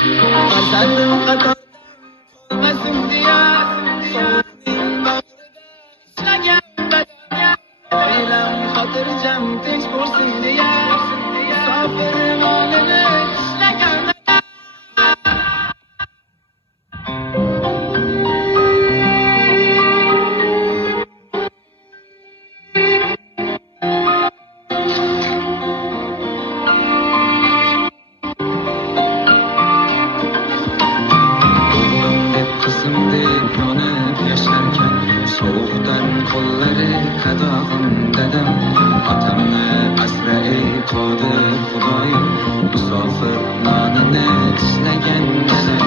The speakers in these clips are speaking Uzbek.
farzandim qator qolmasin deya sovuqning bag'rida ishlagan badam oilam xotirjam tinch bo'lsin deya musofir nonini ishlagan qizimdek yonib yasharkan sovuqdan qo'llari qadog'im dadam otamni asra ey qodir xudoyim musofir nonini tishlagan dadam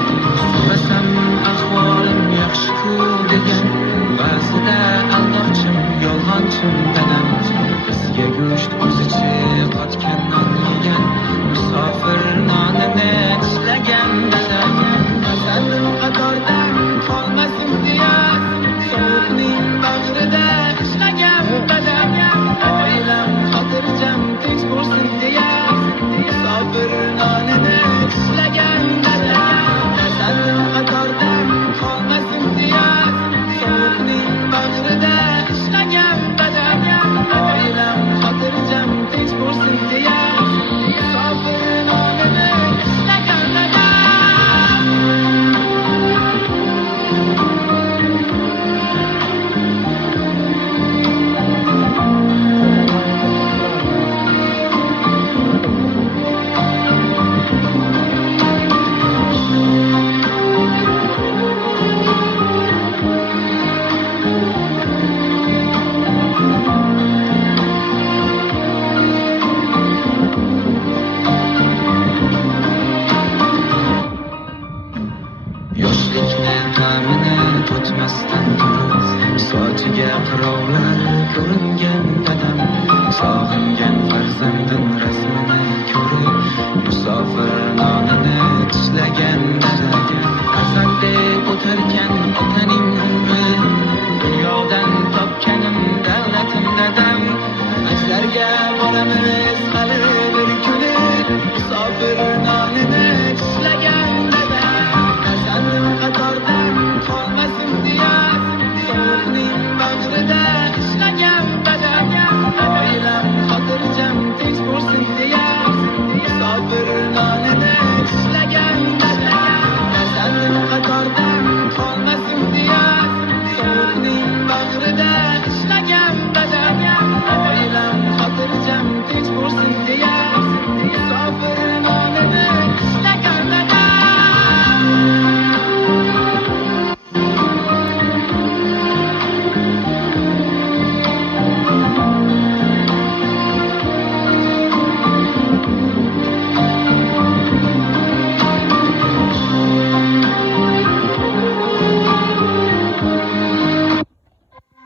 so'rasam ahvolim yaxshi-ku degan ba'zida aldoqchim yolg'onchim dadam bizga go'sht o'zichi qotgan non yegan musofir nonini tishlagan dadam farzandim qatordan qolmasin deya sovuqning bag'rida ishlagan badam oilam xotirjam tinch bo'lsin deya musofir nonini tishlagan dadam farzandim qatordan qolmasin deya sovuqning bag'rida ishlagan badam oilam xotirjam tinch bo'lsin deya musofir nonini tishlagan dadam. Yoshlikni g'amini to'tmasdan turib sochiga qirovlar ko'ringan dadam sog'ingan farzandim rasmini ko'rib musofir nonini